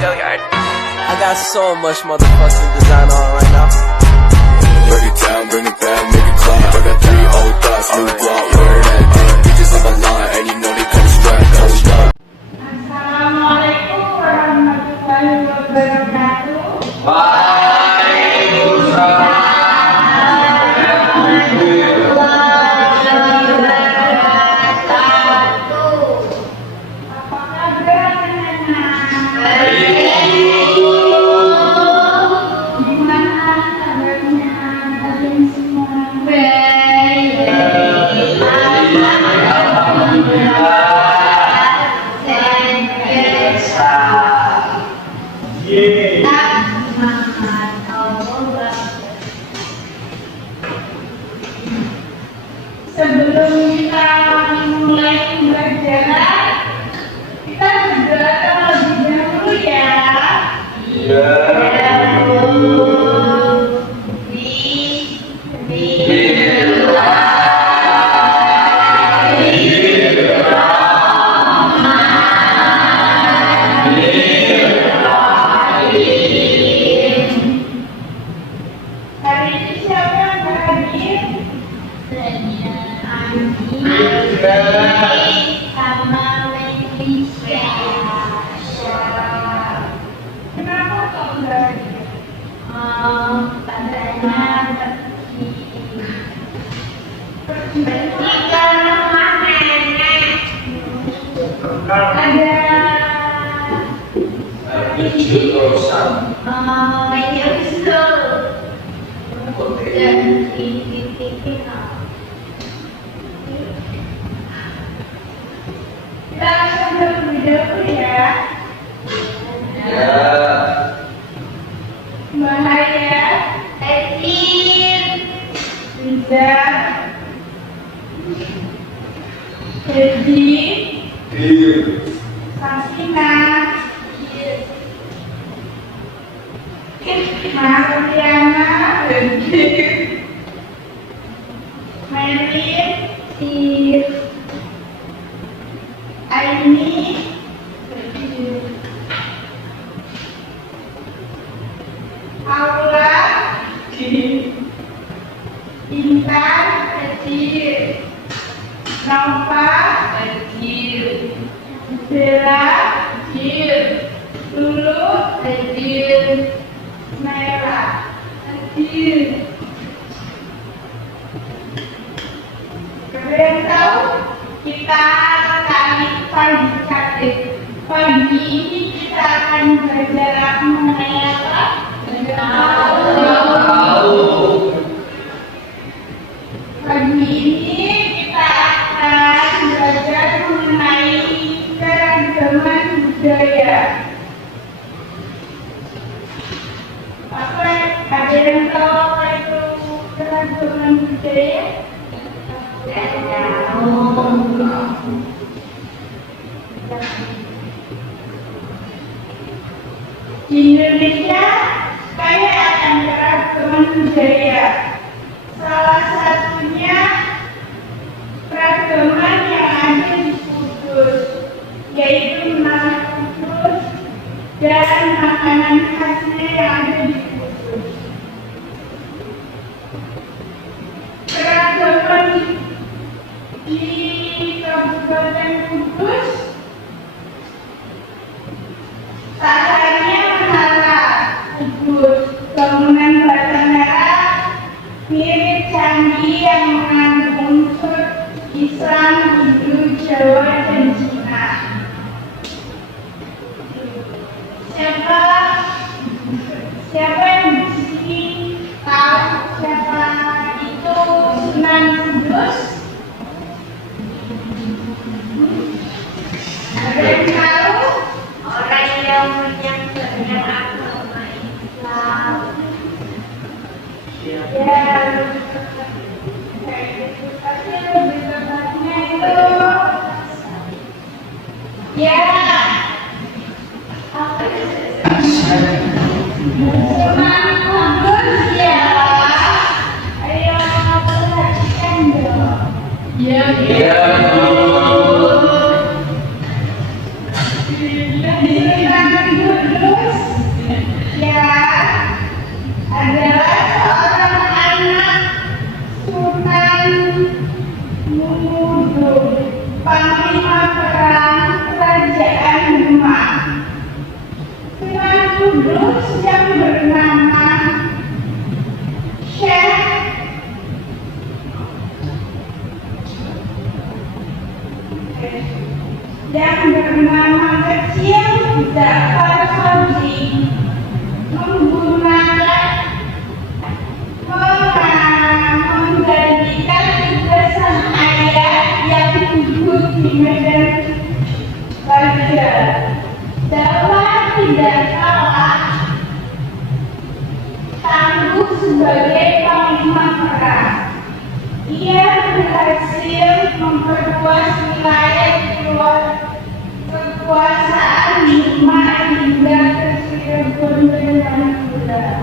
I got so much motherfucking design on right now. Break it down, bring it back, make it clap. I got 3 old thoughts, new block, where that thing. Bitches on my line, and you know they come strapped, hold up. Assalamualaikum warahmatullahi wabarakatuh. Apa kabar anak-anak? Gimana kabarnya kalian semua? Sebelum kita mulai belajar, kita berdoa terlebih dahulu ya. Hari ini siapa yang berhadir? Sama Leticia. Kenapa kau berhadir? Katanya pergi ke rumah nenek. Ada langsung terlebih dahulu ya. Bahaya, Etin, Riza, Edi, Sasina, Mariana, Melin, Aini, Aula, Intan, Nova, Bella, Lulu, Naila, kalian tahu kita pagi ini kita akan belajar mengenai apa? Pagi ini kita akan belajar mengenai keragaman budaya. Apa ada yang tahu apa itu keragaman budaya? Di Indonesia kaya akan keragaman budaya. Salah satunya keragaman yang ada di Kudus, yaitu makanan Kudus dan makanan khasnya yang ada di Kudus. Keragaman di Kabupaten Kudus Saharnya menara Kudus, bangunan bata merah mirip candi yang mengandung unsur Islam, Hindu, Jawa, dan Cina. Siapa yang di sini tahu siapa itu Sunan Kudus? Ada yang tahu? Orang yang menyaksikan agama Islam. Ya, tapi lebih tepatnya itu ya. Sunan Kudus ya. Ayo perhatikan dong. Ya. Sunan Kudus ya adalah seorang anak Sunan Mengudung, panglima perang kerajaan Demak. Sunan Kudus yang bernama Syekh kecil Ja'far Shodiq menggantikan tugas sang ayah yang gugur di medan Badar. Ja'far tidak kalah tangguh sebagai panglima perang. Ia berhasil memperluas wilayah kekuasaan Demak hingga ke Cirebon dengan mudah.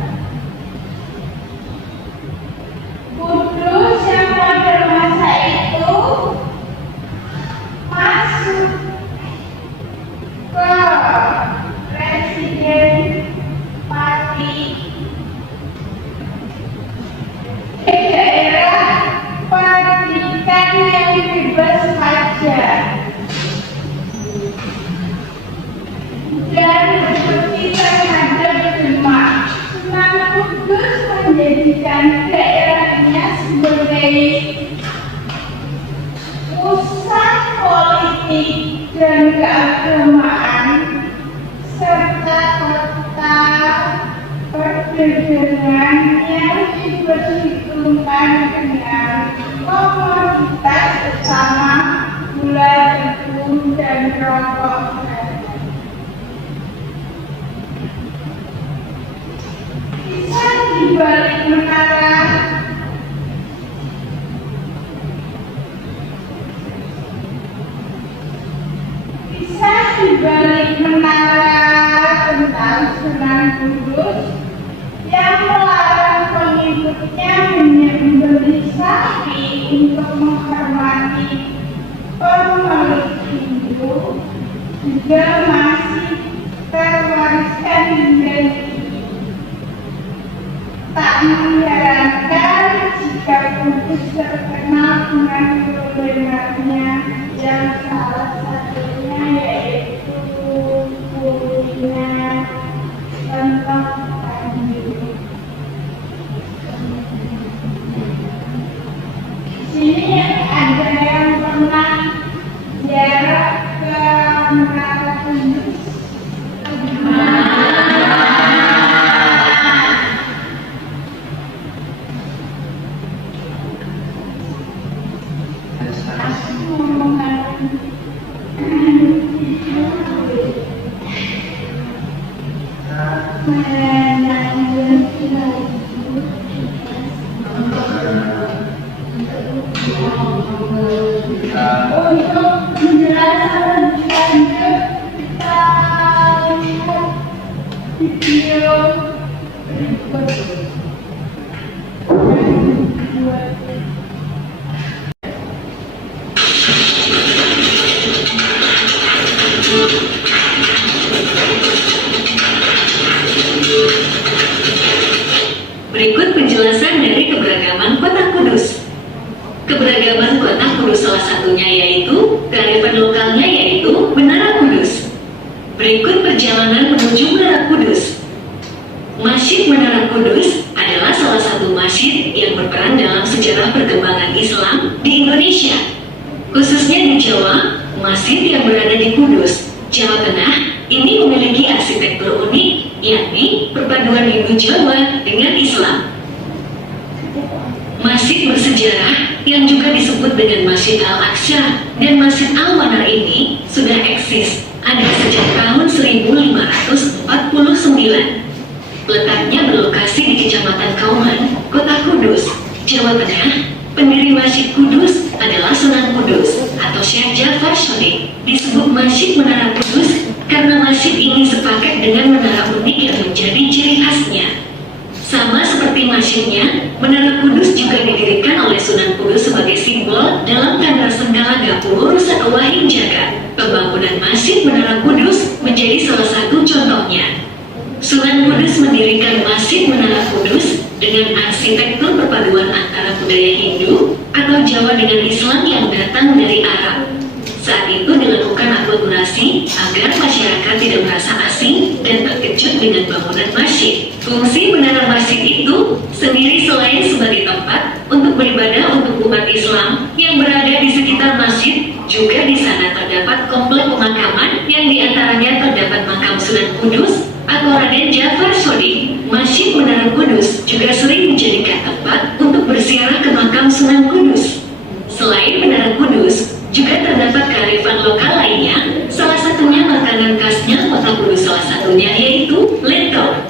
Kudus yang pada masa itu masuk ke Presiden Pati daerah pendidikan yang bebas pajak dan berbakti terhadap Demak. Sunan Kudus menjadikan daerahnya sebagai pusat politik dan keagamaan serta kota perdagangan yang diperhitungkan dengan komoditas utama gula, jagung, dan rokok. Kisah di balik menara tentang Sunan Kudus yang melarang pengikutnya menyembelih sapi untuk menghormati pemeluk Hindu juga masih terwariskan hingga kini. Tak mengherankan jika Kudus terkenal dengan kulinernya yang salah satunya yaitu kuliner lempeng kayu. Di sini ada yang pernah ziarah ke Menara Kudus. Untuk penjelasan lebih lanjut kita lihat video berikut. Berikut penjelasan dari keberagaman Kota Kudus. Keberagaman Kota Kudus salah satunya yaitu kearifan lokalnya yaitu Menara Kudus. Berikut perjalanan menuju Menara Kudus. Masjid Menara Kudus adalah salah satu masjid yang berperan dalam sejarah perkembangan Islam di Indonesia. Khususnya di Jawa, masjid yang berada di Kudus, Jawa Tengah, ini memiliki arsitektur unik, yakni perpaduan Hindu Jawa dengan Islam. Masjid bersejarah yang juga disebut dengan Masjid Al-Aqsa dan Masjid Al-Manar ini sudah eksis ada sejak tahun 1549. Letaknya berlokasi di Kecamatan Kauman, Kota Kudus, Jawa Tengah. Pendiri Masjid Kudus adalah Sunan Kudus atau Syekh Ja'far Shodiq. Disebut Masjid Menara Kudus karena masjid ini sepaket dengan menara unik yang menjadi ciri khasnya. Sama seperti masjidnya, Menara Kudus juga didirikan oleh Sunan Kudus sebagai simbol dalam Kandar Senggala Gapur Rusak Wahing Jagat. Pembangunan Masjid Menara Kudus Kudus mendirikan Masjid Menara Kudus dengan arsitektur perpaduan antara budaya Hindu atau Jawa dengan Islam yang datang dari Arab. Saat itu dilakukan akulturasi agar masyarakat tidak merasa asing dan terkejut dengan bangunan masjid. Fungsi menara masjid itu sendiri selain sebagai tempat untuk beribadah untuk umat Islam yang berada di sekitar masjid, juga di sana terdapat komplek pemakaman yang diantaranya terdapat makam Sunan Kudus atau Raden Jafar Sodik. Masjid Menara Kudus juga sering dijadikan tempat untuk berziarah ke makam Sunan Kudus. Selain Menara Kudus, juga terdapat kearifan lokal lainnya, salah satunya makanan khasnya Kota Kudus, salah satunya yaitu lento.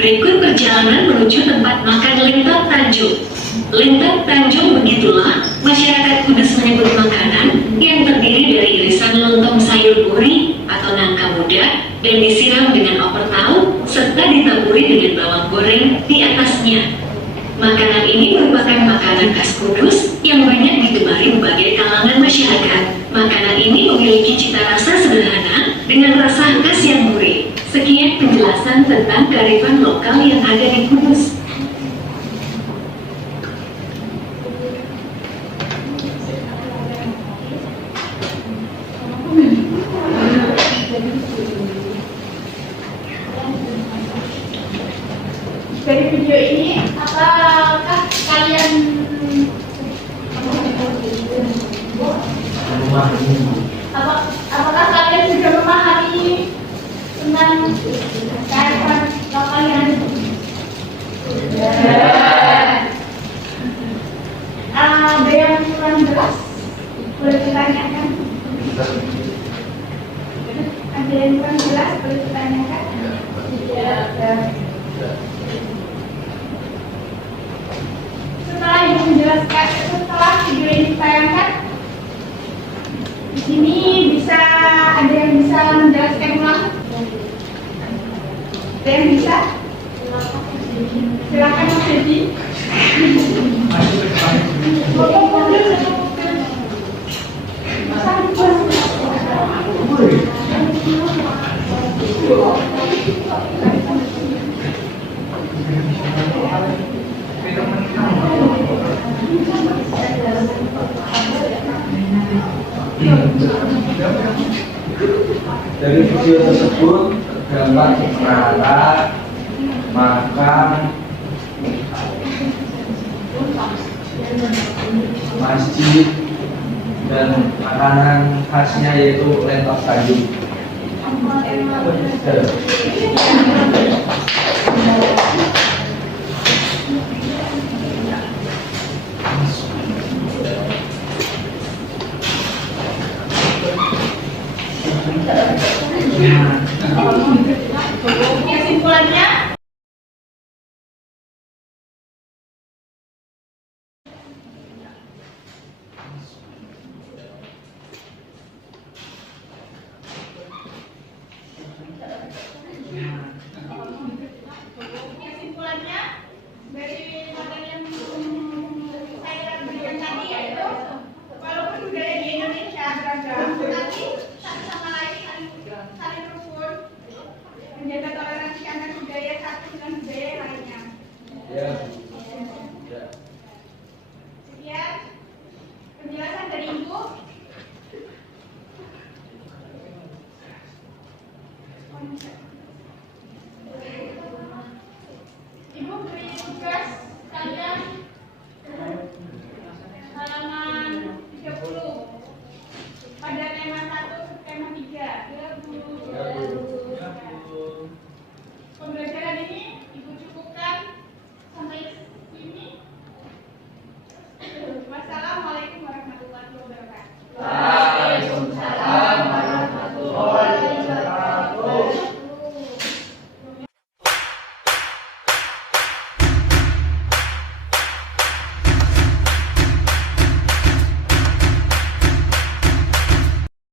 Berikut perjalanan menuju tempat makan Lentok Tanjung. Lentok Tanjung begitulah masyarakat Kudus menyebut makanan yang terdiri dari irisan lontong sayur gurih atau nangka muda dan disiram dengan opor tahu serta ditaburi dengan bawang goreng di atasnya. Makanan ini merupakan makanan khas Kudus yang banyak digemari berbagai kalangan masyarakat. Makanan ini memiliki cita rasa sederhana dengan rasa khas yang gurih. Sekian penjelasan tentang kearifan lokal yang ada di Kudus. Dari video ini, apakah kalian apakah kalian sudah memahami tentang kearifan lokal yang ada? Ada yang kurang jelas? Boleh ditanyakan? Ada yang kurang jelas? Boleh ditanyakan? Ya. Setelah ibu menjelaskan, setelah video ini ditayangkan, di sini bisa ada yang bisa menjelaskan ulang? Ada yang bisa? Silakan Mas Dedi. Dari video tersebut terdapat menara, makam, masjid, dan makanan khasnya yaitu lentok Tanjung. Kesimpulannya, dari materi yang saya berikan tadi yaitu walaupun budaya di Indonesia beragam, tetapi satu sama lain saling rukun, menjaga toleransi antar budaya satu dengan budaya lainnya. Sekian penjelasan dari Ibu. Ibu beri tugas kalian halaman 30 pada tema 1 tema 3. Pembelajaran ini Ibu cukupkan sampai